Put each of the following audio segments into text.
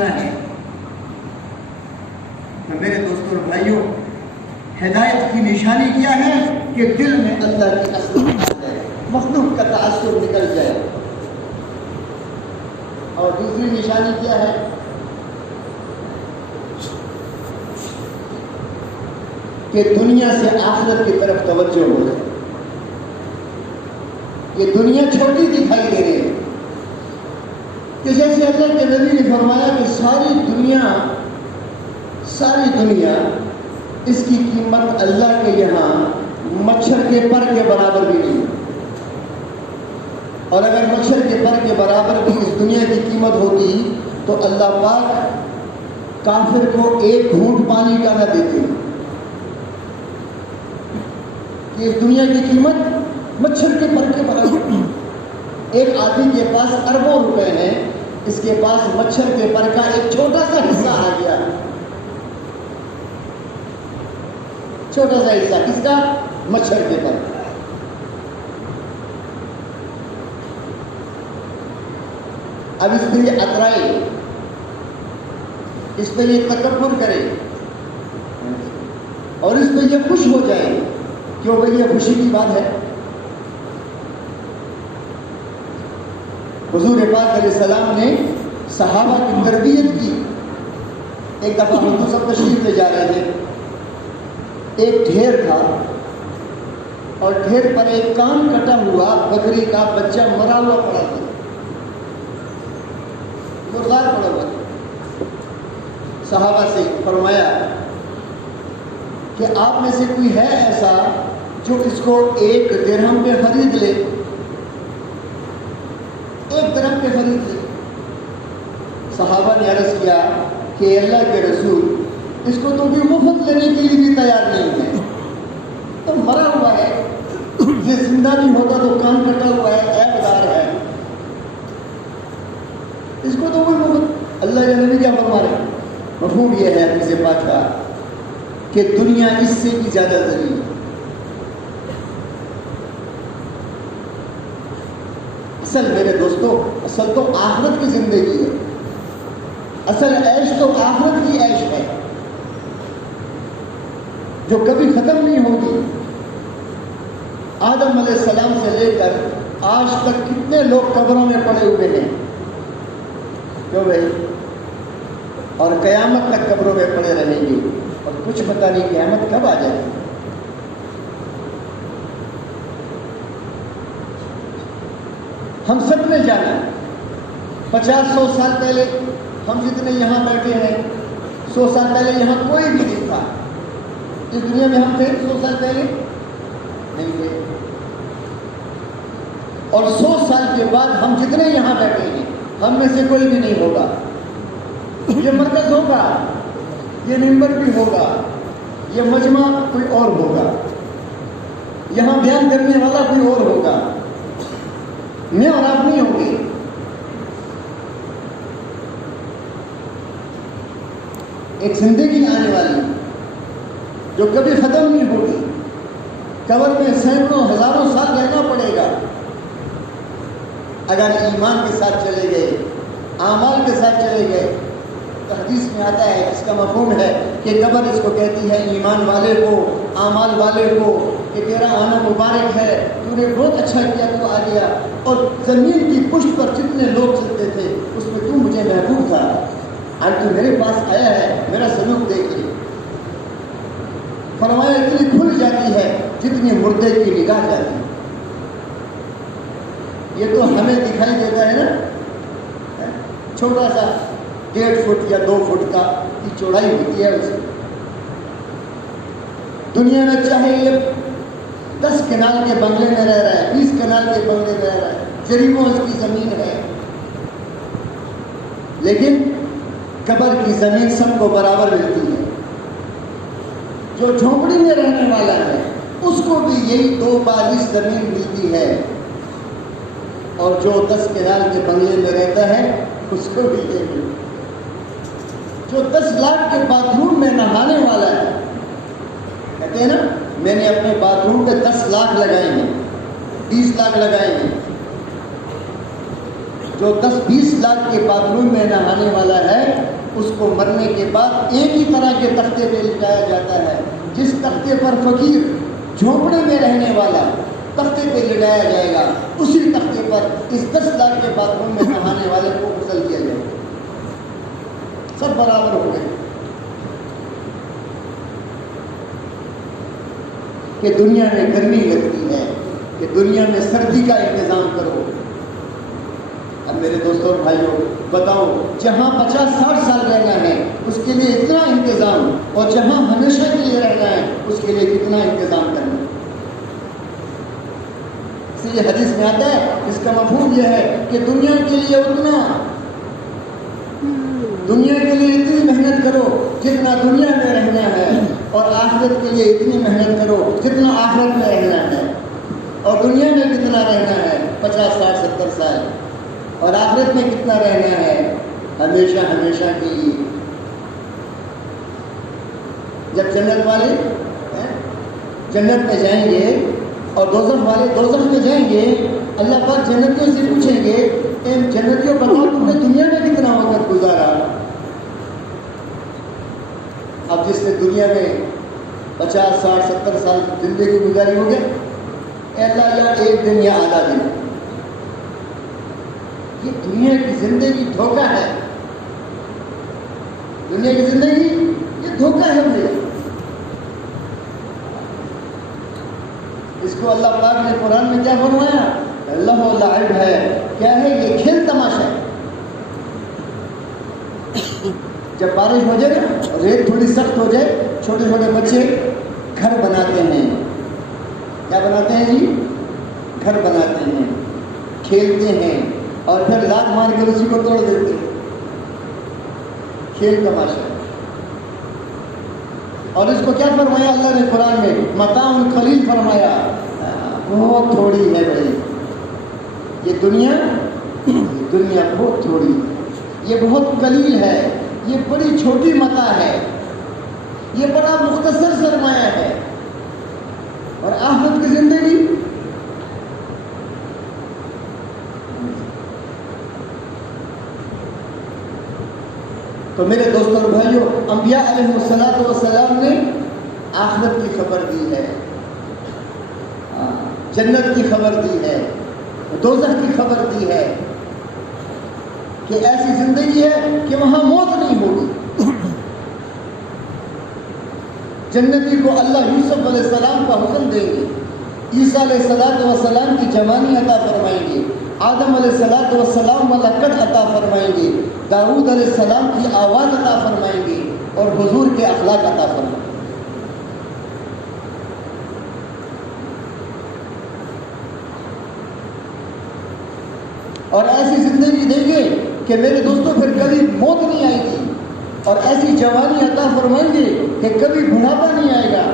ہے۔ میرے دوستوں اور بھائیوں، ہدایت کی نشانی کیا ہے کہ دل میں اللہ کی عظمت آ جائے، مخلوق کا تعصب نکل جائے۔ اور دوسری نشانی کیا ہے؟ کہ دنیا سے آخرت کی طرف توجہ ہو جائے۔ یہ دنیا چھوٹی دکھائی دے رہی ہے کہ جیسے اللہ کے نبی نے فرمایا کہ ساری دنیا اس کی قیمت اللہ کے یہاں مچھر کے پر کے برابر بھی نہیں ہے، اور اگر مچھر کے پر کے برابر بھی اس دنیا کی قیمت ہوتی تو اللہ پاک کافر کو ایک گھونٹ پانی کا نہ دیتے کہ اس دنیا کی قیمت مچھر کے پر کے برابر۔ ایک آدمی کے پاس اربوں روپے ہیں، اس کے پاس مچھر کے پر کا ایک چھوٹا سا حصہ آ گیا، چھوٹا سا حصہ کس کا؟ مچھر کے پر۔ اب اس پہ یہ اترائے، اس پہ یہ تکبر کرے اور اس پہ یہ خوش ہو جائے، کیوں بھائی یہ خوشی کی بات ہے؟ حضور پاک علیہ السلام نے صحابہ کی تربیت کی۔ ایک دفعہ حضور صاحب تشریف لے جا رہے تھے، ایک ڈھیر تھا اور ڈھیر پر ایک کان کٹا ہوا بکری کا بچہ مرا ہوا پڑا تھا، مردار پڑا ہوا تھا۔ صحابہ سے فرمایا کہ آپ میں سے کوئی ہے ایسا جو اس کو 1 درہم پہ خرید لے، 1 درہم پہ خرید لے۔ صحابہ نے عرض کیا کہ اللہ کے رسول، اس کو تو بھی مفت لینے کے لیے بھی تیار نہیں ہے، تو مرا ہوا ہے، یہ زندہ نہیں ہوتا تو کان کٹا ہوا ہے، عیب دار ہے، اس کو تو بھی مفت۔ اللہ کے نبی کیا فرما رہے ہیں؟ مفہوم یہ ہے حدیث پاک کا کہ دنیا اس سے بھی زیادہ ذلیل ہے۔ اصل میرے دوستو، اصل تو آخرت کی زندگی ہے، اصل عیش تو آخرت کی عیش ہے جو کبھی ختم نہیں ہوگی۔ آدم علیہ السلام سے لے کر آج تک کتنے لوگ قبروں میں پڑے ہوئے ہیں، کیوں بھائی؟ اور قیامت تک قبروں میں پڑے رہیں گے، اور کچھ پتہ نہیں قیامت کب آ جائے گی۔ ہم سب نے جانا 50-100 سال پہلے ہم جتنے یہاں بیٹھے ہیں، 100 سال پہلے یہاں کوئی بھی نہیں تھا، اس دنیا میں ہم تھے 100 سال پہلے نہیں تھے، اور 100 سال کے بعد ہم جتنے یہاں بیٹھے ہیں ہم میں سے کوئی بھی نہیں ہوگا۔ یہ مرکز ہوگا، یہ ممبر بھی ہوگا، یہ مجمع کوئی اور ہوگا، یہاں بیان کرنے والا کوئی اور ہوگا، میں اور آپ نہیں ہوں گے۔ ایک زندگی آنے والی جو کبھی ختم نہیں ہوگی، قبر میں سینکڑوں ہزاروں سال رہنا پڑے گا۔ اگر ایمان کے ساتھ چلے گئے، اعمال کے ساتھ چلے گئے، تو حدیث میں آتا ہے، اس کا مفہوم ہے کہ قبر اس کو کہتی ہے ایمان والے کو، اعمال والے کو، کہ تیرا آنا مبارک ہے، تو نے بہت اچھا کیا، تو آ گیا، اور زمین کی پشت پر جتنے لوگ چلتے تھے اس میں تو مجھے محبوب تھا، آج تو میرے پاس آیا ہے، میرا سلوک دیکھ لے۔ فرمایا اتنی کھل جاتی ہے جتنی مردے کی نگاہ جاتی ہے۔ یہ تو ہمیں دکھائی دیتا ہے نا، چھوٹا سا 1.5 فٹ یا 2 فٹ کا کی چوڑائی ہوتی ہے اس کی۔ دنیا میں چاہے یہ 10 کنال کے بنگلے میں رہ رہا ہے، 20 کنال کے بنگلے میں رہ رہا ہے، جریبوں اس کی زمین ہے، لیکن قبر کی زمین سب کو برابر ملتی ہے۔ جو جھونپڑی میں رہنے والا ہے اس کو بھی یہی 2 بالش زمین ملتی ہے، اور جو 10 کنال کے بنگلے میں رہتا ہے اس کو بھی یہ ملتی ہے۔ جو 10 لاکھ کے باتھ روم میں نہانے والا ہے، کہتے ہیں نا میں نے اپنے باتھ روم پہ 10 لاکھ لگائے ہیں، 20 لاکھ لگائے ہیں، جو 10-20 لاکھ کے باتھ روم میں نہانے والا ہے اس کو مرنے کے بعد ایک ہی طرح کے تختے پہ لٹایا جاتا ہے. جس تختے پر فقیر جھونپڑے میں رہنے والا تختے پہ لٹایا جائے گا, اسی تختے پر اس 10 لاکھ کے باتھ روم میں نہانے والے کو غسل کیا جائے گا. سب برابر ہو گئے. کہ دنیا میں گرمی لگتی ہے, کہ دنیا میں سردی کا انتظام کرو. اب میرے دوستوں اور بھائیوں بتاؤ, جہاں 50-60 سال رہنا ہے اس کے لیے اتنا انتظام, اور جہاں ہمیشہ کے لیے رہنا ہے اس کے لیے کتنا انتظام کرنا. اس لیے حدیث میں آتا ہے, اس کا مفہوم یہ ہے کہ دنیا کے لیے اتنی محنت کرو جتنا دنیا میں رہنا ہے, اور آخرت کے لیے اتنی محنت کرو جتنا آخرت میں رہنا ہے. اور دنیا میں کتنا رہنا ہے 50-60-70 سال, اور آخرت میں کتنا رہنا ہے ہمیشہ ہمیشہ کے لیے. جب جنت والے جنت میں جائیں گے اور دوزخ والے دوزخ میں جائیں گے, اللہ پاک جنتیوں سے پوچھیں گے, اے جنتیوں بتاؤ تم نے دنیا میں کتنا وقت گزارا. اب جس نے دنیا میں 50-60-70 سال زندگی گزاری ہو گیا, اے اللہ یار ایک دن یا آدھا دن. یہ دنیا کی زندگی دھوکہ ہے. دنیا کی زندگی یہ دھوکہ ہے مجھے. اس کو اللہ پاک نے قرآن میں کیا فرمایا, اللہ لعب ہے. کیا ہے یہ؟ کھیل تماشا ہے. جب بارش ہو جائے نا, ریت تھوڑی سخت ہو جائے, چھوٹے چھوٹے بچے گھر بناتے ہیں. کیا بناتے ہیں جی؟ گھر بناتے ہیں, کھیلتے ہیں, اور پھر لات مار کر اسی کو توڑ دیتے ہیں. کھیل تماشا. اور اس کو کیا فرمایا اللہ نے قرآن میں؟ متاع قلیل فرمایا. بہت تھوڑی ہے بھائی یہ دنیا بہت تھوڑی, یہ بہت قلیل ہے, یہ بڑی چھوٹی متاع ہے, یہ بڑا مختصر سرمایہ ہے. اور آخرت کی زندگی تو میرے دوستوں اور بھائیوں, انبیاء علیہ السلام نے آخرت کی خبر دی ہے, جنت کی خبر دی ہے, دوزخ کی خبر دی ہے, کہ ایسی زندگی ہے کہ وہاں موت نہیں ہوگی. جنتی کو اللہ یوسف علیہ السلام کا حکم دیں گے, عیسیٰ علیہ السلام کی جوانی عطا فرمائیں گے, آدم علیہ السلام والا قد عطا فرمائیں گے, داؤد علیہ السلام کی آواز عطا فرمائیں گے, اور حضور کے اخلاق عطا فرمائیں گے. اور ایسی زندگی دیں گے کہ میرے دوستوں پھر کبھی موت نہیں آئے گی, اور ایسی جوانی عطا فرمائیں گے کہ کبھی بڑھاپا نہیں آئے گا,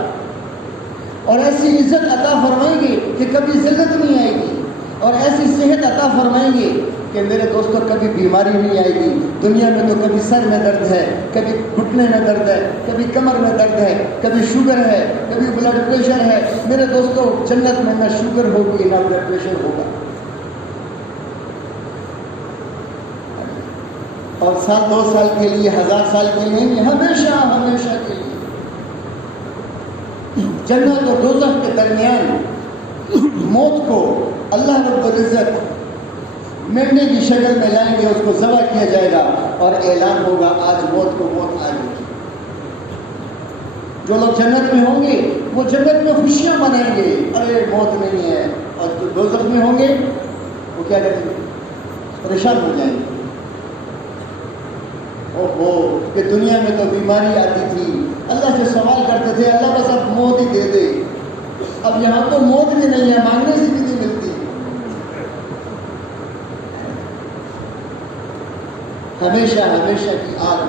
اور ایسی عزت عطا فرمائیں گے کہ کبھی ذلت نہیں آئے گی, اور ایسی صحت عطا فرمائیں گے کہ میرے دوستوں کبھی بیماری نہیں آئے گی. دنیا میں تو کبھی سر میں درد ہے, کبھی گھٹنے میں درد ہے, کبھی کمر میں درد ہے, کبھی شوگر ہے, کبھی بلڈ پریشر ہے. میرے دوستوں جنت میں نہ شوگر ہوگی نہ بلڈ پریشر ہوگا. اور 1-2 سال کے لیے, 1000 سال کے لیے نہیں, ہمیشہ ہمیشہ کے لیے. جنت اور دوزخ کے درمیان موت کو اللہ رب العزت مینڈے کی شکل میں لائیں گے, اس کو ذبح کیا جائے گا, اور اعلان ہوگا آج موت کو موت آ گئی. جو لوگ جنت میں ہوں گے وہ جنت میں خوشیاں منائیں گے, ارے موت نہیں ہے. اور جو دوزخ میں ہوں گے وہ کیا کریں گے؟ پریشان ہو جائیں گے. اوہو, کہ دنیا میں تو بیماری آتی تھی, اللہ سے سوال کرتے تھے اللہ بس اب موت ہی دے دے. اب یہاں تو موت بھی نہیں ہے, مانگنے سے بھی نہیں ملتی. ہمیشہ ہمیشہ کی آگ,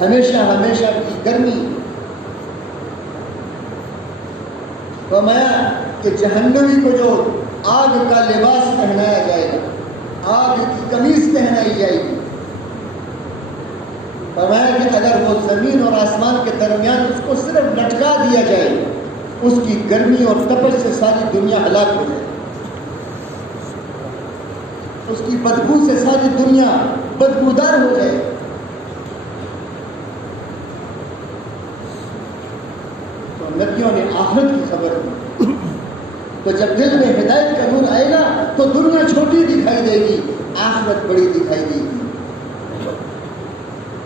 ہمیشہ ہمیشہ کی گرمی. فرمایا کہ جہنمی کو جو آگ کا لباس پہنایا جائے گا, آگ کی قمیص پہنائی جائے گی. فرمایا کہ اگر وہ زمین اور آسمان کے درمیان اس کو صرف لٹکا دیا جائے, اس کی گرمی اور تپش سے ساری دنیا ہلاک ہو جائے, اس کی بدبو سے ساری دنیا بدبودار ہو جائے. تو جب دل میں ہدایت کا نور آئے گا تو دنیا چھوٹی دکھائی دے گی، آخرت بڑی دکھائی دے گی۔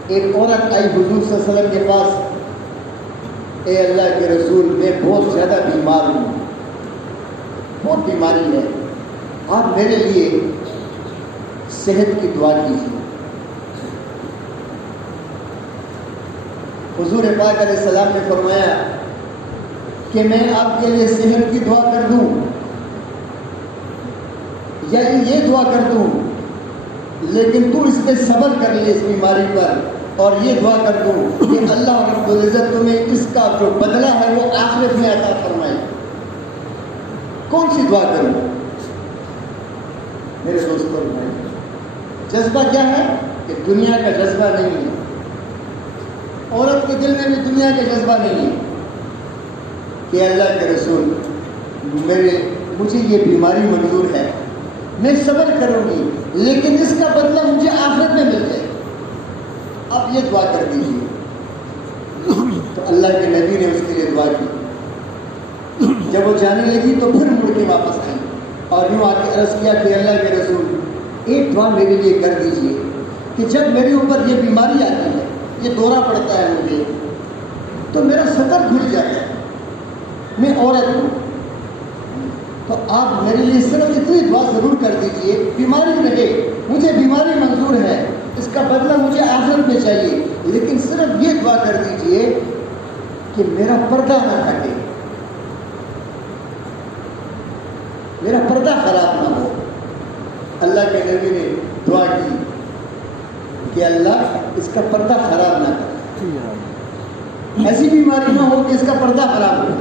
ایک عورت آئی حضور صلی اللہ علیہ وسلم کے پاس، اے اللہ کے رسول، میں بہت زیادہ بیمار ہوں، بہت بیماری ہے، آپ میرے لیے صحت کی دعا کیجیے۔ حضور پاک علیہ السلام نے فرمایا کہ میں آپ کے لیے صحت کی دعا کر دوں یا یہ دعا کر دوں، لیکن تو اس پہ صبر کر لے، اس بیماری پر، اور یہ دعا کر دوں کہ اللہ رب العزت تمہیں اس کا جو بدلہ ہے وہ آخرت میں عطا فرمائے۔ کون سی دعا کروں؟ میرے دوستوں بھائی، جذبہ کیا ہے کہ دنیا کا جذبہ نہیں ہے، عورت کے دل میں بھی دنیا کا جذبہ نہیں ہے کہ اللہ کے رسول مجھے یہ بیماری منظور ہے، میں صبر کروں گی، لیکن اس کا بدلہ مجھے آخرت میں مل جائے، آپ یہ دعا کر دیجیے۔ تو اللہ کے نبی نے اس کے لیے دعا کی۔ جب وہ جانے لگی تو پھر مڑ کے واپس آئی اور یوں آ کے عرض کیا کہ اللہ کے رسول ایک دعا میرے لیے کر دیجیے کہ جب میرے اوپر یہ بیماری آتی ہے، یہ دورہ پڑتا ہے مجھے، تو میرا سطر کھل جاتا ہے، میں عورت ہوں، تو آپ میرے لیے صرف اتنی دعا ضرور کر دیجئے، بیماری رہے، مجھے بیماری منظور ہے، اس کا بدلہ مجھے آخرت میں چاہیے، لیکن صرف یہ دعا کر دیجئے کہ میرا پردہ نہ ہٹے، میرا پردہ خراب نہ ہو۔ اللہ کے نبی نے دعا کی کہ اللہ اس کا پردہ خراب نہ کر، ایسی بیماری نہ ہو کہ اس کا پردہ خراب ہو۔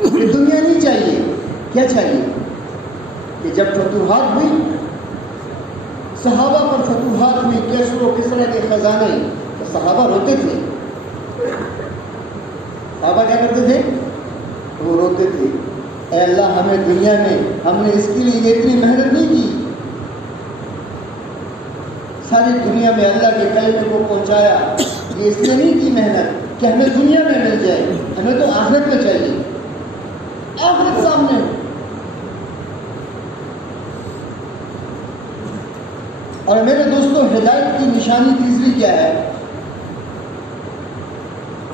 کہ دنیا نہیں چاہیے، کیا چاہیے کہ جب فتوحات ہوئی، صحابہ پر فتوحات ہوئی، کیسر و کسرا کے خزانے، تو صحابہ روتے تھے۔ صحابہ کیا کرتے تھے؟ وہ روتے تھے، اے اللہ ہمیں دنیا میں، ہم نے اس کے لیے اتنی محنت نہیں کی، ساری دنیا میں اللہ کے کلمے کو پہنچایا، یہ اس لیے نہیں کی محنت کہ ہمیں دنیا میں مل جائے، ہمیں تو آخرت میں چاہیے، آخرت سامنے ہو۔ اور میرے دوستوں، ہدایت کی نشانی تیسری کیا ہے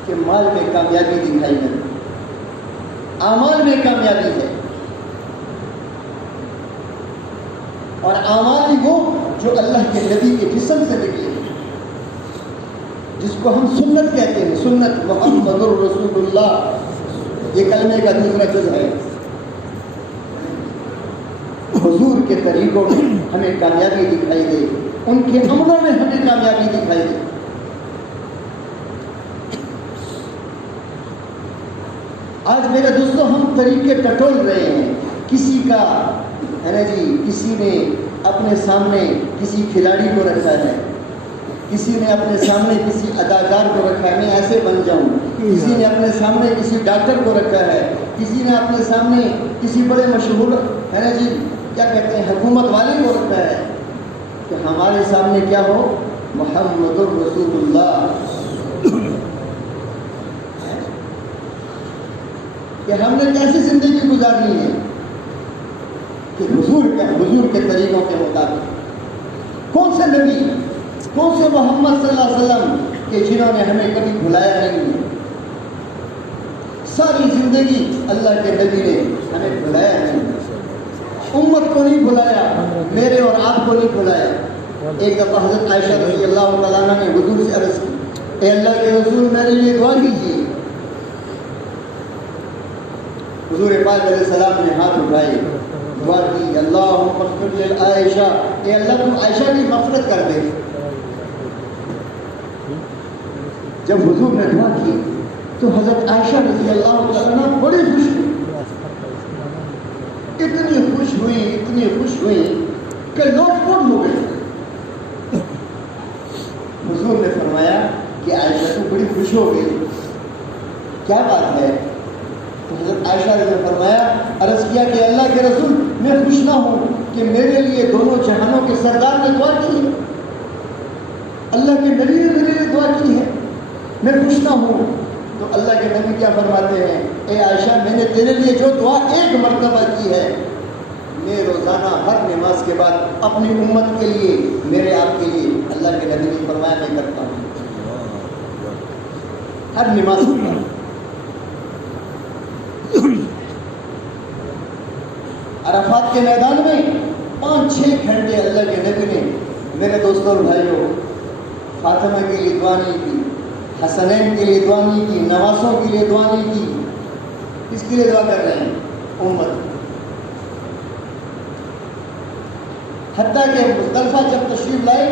کہ مال میں کامیابی دکھائی ہے، اعمال میں کامیابی ہے، اور اعمال ہی وہ جو اللہ کے نبی کے جسم سے نکلے، جس کو ہم سنت کہتے ہیں، سنت محمد الرسول اللہ، یہ کلمے کا دوسرا جز ہے۔ حضور کے طریقوں میں ہمیں کامیابی دکھائی دے، ان کے عملوں میں ہمیں کامیابی دکھائی دے۔ آج میرے دوستوں ہم طریقے ٹٹول رہے ہیں، کسی کا ہے نا جی، کسی نے اپنے سامنے کسی کھلاڑی کو رکھا ہے، کسی نے اپنے سامنے کسی اداکار کو رکھا ہے، میں ایسے بن جاؤں، کسی نے اپنے سامنے کسی ڈاکٹر کو رکھا ہے، کسی نے اپنے سامنے کسی بڑے مشہور ہے نا جی کیا کہتے ہیں حکومت والے کو رکھا ہے، کہ ہمارے سامنے کیا ہو؟ محمد الرسول اللہ، کہ ہم نے کیسی زندگی گزارنی ہے کہ حضور کے طریقوں کے مطابق۔ کون سے نبی، کون سے محمد صلی اللہ علیہ وسلم کہ جنہوں نے ہمیں کبھی بھلایا نہیں ہے؟ ساری زندگی اللہ کے نبی نے ہمیں بھلایا نہیں، امت کو نہیں بھلایا، میرے اور آپ کو نہیں بھلایا۔ ایک دفعہ حضرت عائشہ رضی اللہ تعالیٰ عنہ نے حضور سے عرض کی، اے اللہ کے رسول میرے لیے دعا کیجیے۔ حضور پاک علیہ السلام نے ہاتھ اٹھائے، دعا کی، اللہم اغفر لعائشہ، اے اللہ تو عائشہ کی مغفرت کر دے۔ جب حضور نے دعا کی تو حضرت عائشہ رضی اللہ عنہ بڑی خوش ہوئی، اتنی خوش ہوئی کہ لوٹ پوٹ ہو گئے۔ حضور نے فرمایا کہ عائشہ تو بڑی خوش ہو گئی، کیا بات ہے؟ تو حضرت عائشہ نے فرمایا، عرض کیا کہ اللہ کے رسول میں خوش نہ ہوں کہ میرے لیے دونوں جہانوں کے سردار نے دعا کی ہے، اللہ کے نبی نے میرے لیے دعا کی ہے، میں خوش نہ ہوں تو اللہ کے نبی کیا فرماتے ہیں؟ اے عائشہ، میں نے تیرے لیے جو دعا ایک مرتبہ کی ہے، میں روزانہ ہر نماز کے بعد اپنی امت کے لیے، میرے آپ کے لیے، اللہ کے نبی نے فرمایا میں کرتا ہوں ہر نماز کے بعد۔ عرفات کے میدان میں 5-6 گھنٹے اللہ کے نبی نے میرے دوستوں اور بھائیوں فاطمہ کے لیے دعا نہیں کی، حسنین کے لیے دعا نہیں کی، نواسوں کے لیے دعا نہیں کی۔ کس کے لیے دعا کر رہے ہیں؟ امت۔ حتیٰ کہ مزدلفہ جب تشریف لائے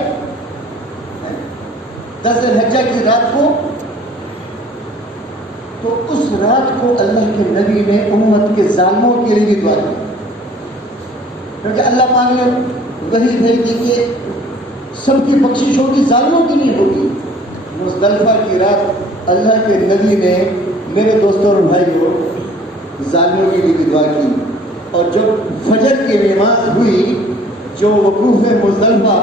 10 ذی الحجہ کی رات کو، تو اس رات کو اللہ کے نبی نے امت کے ظالموں کے لیے بھی دعا کی، کیونکہ اللہ پاک نے وحی بھیج دی کہ سب کی بخشش ہوگی، ظالموں کی نہیں ہوگی۔ مزدلفہ کی رات اللہ کے نبی نے میرے دوستوں اور بھائیوں ظالموں کے لیے بھی دعا کی۔ اور جب فجر کی نماز ہوئی، جو وقوف مزدلفہ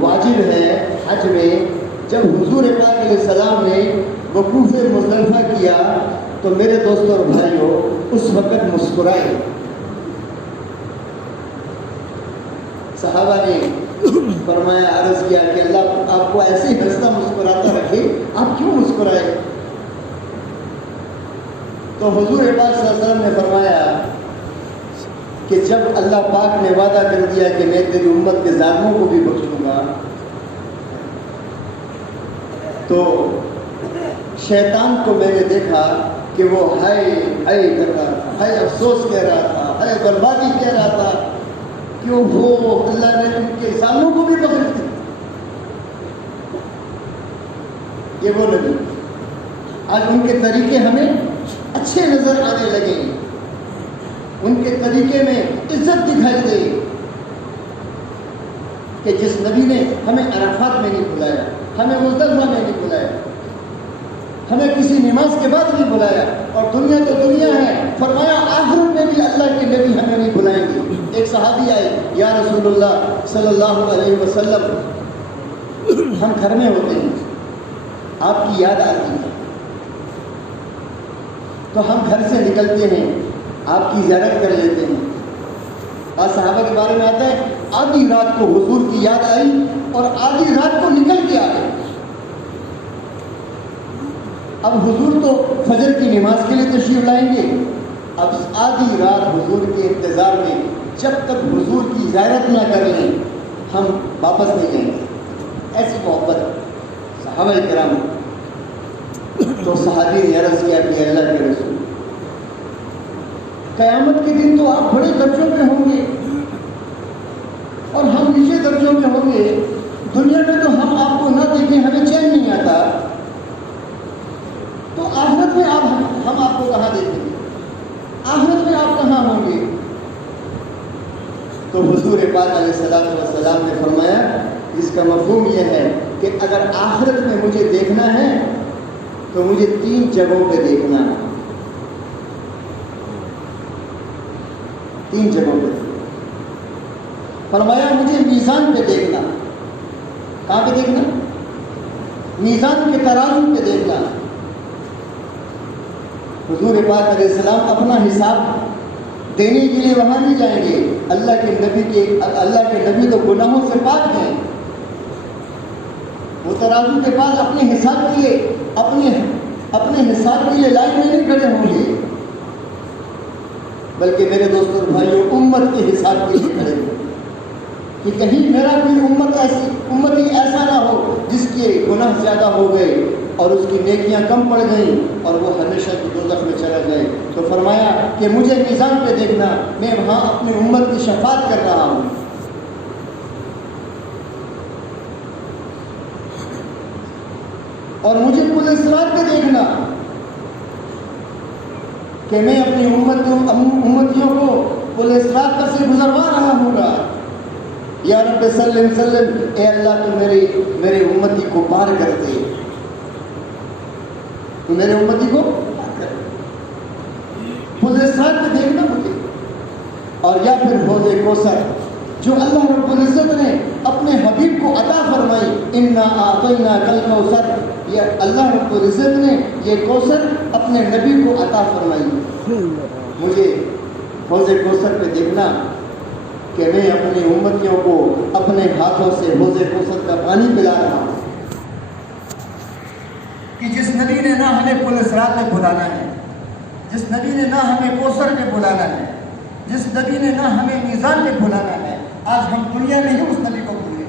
واجب ہے حج میں، جب حضور پاک علیہ السلام نے وقوف مزدلفہ کیا تو میرے دوستوں اور بھائیوں اس وقت مسکرائے۔ صحابہ نے فرمایا، عرض کیا کہ اللہ آپ کو ایسے ہی ہنستا مسکراتا رکھے، آپ کیوں مسکرائے؟ تو حضور پاک صلی اللہ علیہ وسلم نے فرمایا کہ جب اللہ پاک نے وعدہ کر دیا کہ میں تیری امت کے ظالموں کو بھی بخشوں گا، تو شیطان کو میں نے دیکھا کہ وہ ہائے ہائے کر رہا تھا، ہائے افسوس کہہ رہا تھا، ہائے بربادی کہہ رہا تھا، کیوں وہ اللہ نے ان کے ظالموں کو بھی بخش دی۔ یہ وہ نبی، آج ان کے طریقے ہمیں اچھے نظر آنے لگے، ان کے طریقے میں عزت دکھائی دے، کہ جس نبی نے ہمیں عرفات میں نہیں بلایا، ہمیں مزدلفہ میں نہیں بلایا، ہمیں کسی نماز کے بعد نہیں بلایا، اور دنیا تو دنیا ہے، فرمایا آخرت میں بھی اللہ کے نبی ہمیں نہیں بلائیں گے۔ ایک صحابی آئے، یا رسول اللہ صلی اللہ علیہ وسلم، ہم گھر میں ہوتے ہیں، آپ کی یاد آتی ہے، تو ہم گھر سے نکلتے ہیں، آپ کی زیارت کر لیتے ہیں۔ اور صحابہ کے بارے میں آتا ہے، آدھی رات کو حضور کی یاد آئی اور آدھی رات کو نکل کے آئے۔ اب حضور تو فجر کی نماز کے لیے تشریف لائیں گے، اب آدھی رات حضور کے انتظار میں، جب تک حضور کی زیارت نہ کر لیں ہم واپس نہیں جائیں گے۔ ایسی محبت صحابہ کرام۔ تو صحابی نے عرض کیا کہ اللہ کے رسول، قیامت کے دن تو آپ بڑے درجوں میں ہوں گے اور ہم نیچے درجوں میں ہوں گے، دنیا میں تو ہم آپ کو نہ دیکھیں ہمیں چین نہیں آتا، تو آخرت میں ہم آپ کو کہاں دیکھیں گے؟ آخرت میں آپ کہاں ہوں گے؟ تو حضور پاک علیہ السلام نے فرمایا، اس کا مفہوم یہ ہے کہ اگر آخرت میں مجھے دیکھنا ہے تو مجھے 3 جگہوں پہ دیکھنا ہے، 3 جگہوں پہ۔ فرمایا مجھے میزان پہ دیکھنا۔ کہاں پہ دیکھنا؟ میزان کے ترازو پہ دیکھنا۔ حضور پاک علیہ السلام اپنا حساب دینے کے لیے وہاں نہیں جائیں گے، اللہ کے نبی تو گناہوں سے پاک ہیں، وہ ترازو کے پاس اپنے حساب کے لیے اپنے حساب کے لیے لائن میں نہیں کھڑے ہوں گے، بلکہ میرے دوستوں اور بھائیوں امت کے حساب کے لیے کھڑے ہوں کہ کہیں میرا کوئی امتی ایسا نہ ہو جس کے گناہ زیادہ ہو گئے اور اس کی نیکیاں کم پڑ گئیں اور وہ ہمیشہ کی دوزخ میں چلا جائے۔ تو فرمایا کہ مجھے میزان پہ دیکھنا، میں وہاں اپنی امت کی شفاعت کر رہا ہوں۔ اور مجھے پل صراط پہ دیکھنا کہ میں اپنی امتیوں کو پل صراط پر سے گزروا رہا ہوں گا۔ یا رب سلم سلم، اے اللہ تو میرے امتی کو پار کر دے، تو میرے امتی کو پار کر دے۔ پل صراط پہ دیکھنا مجھے، اور یا پھر حوض کوثر جو اللہ رب العزت نے اپنے حبیب کو عطا فرمائی، انا اعطیناک الکوثر، یہ اللہ رب العزت نے یہ کوثر اپنے نبی کو عطا فرمائی. مجھے حوض کوثر پہ دیکھنا کہ میں اپنی امتیوں کو اپنے ہاتھوں سے حوض کوثر کا پانی پلا رہا ہوں. کہ جس نبی نے نہ ہمیں پل صراط پہ بلانا ہے، جس نبی نے نہ ہمیں کوثر پہ بلانا ہے، جس نبی نے نہ ہمیں میزان پہ بلانا ہے، آج ہم دنیا میں ہی اس نبی کو بھول گئے.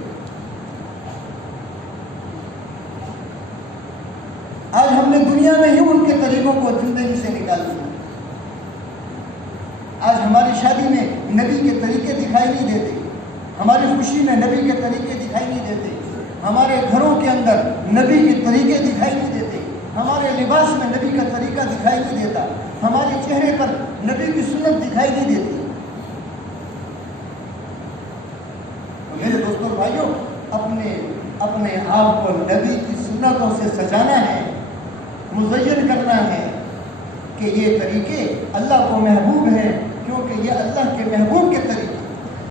آج ہم نے دنیا میں ہی ان کے طریقوں کو زندگی سے نکال دیا. آج ہماری شادی میں نبی کے طریقے دکھائی نہیں دیتے، ہماری خوشی میں نبی کے طریقے دکھائی نہیں دیتے، ہمارے گھروں کے اندر نبی کے طریقے دکھائی نہیں دیتے، ہمارے لباس میں نبی کا طریقہ دکھائی نہیں دیتا، ہمارے چہرے پر نبی کی سنت دکھائی نہیں دیتی. میرے دوستوں بھائیوں، اپنے آپ کو نبی کی سنتوں سے سجانا ہے، مزین کرنا ہے کہ یہ طریقے اللہ کو محبوب ہیں، کیونکہ یہ اللہ کے محبوب کے طریقے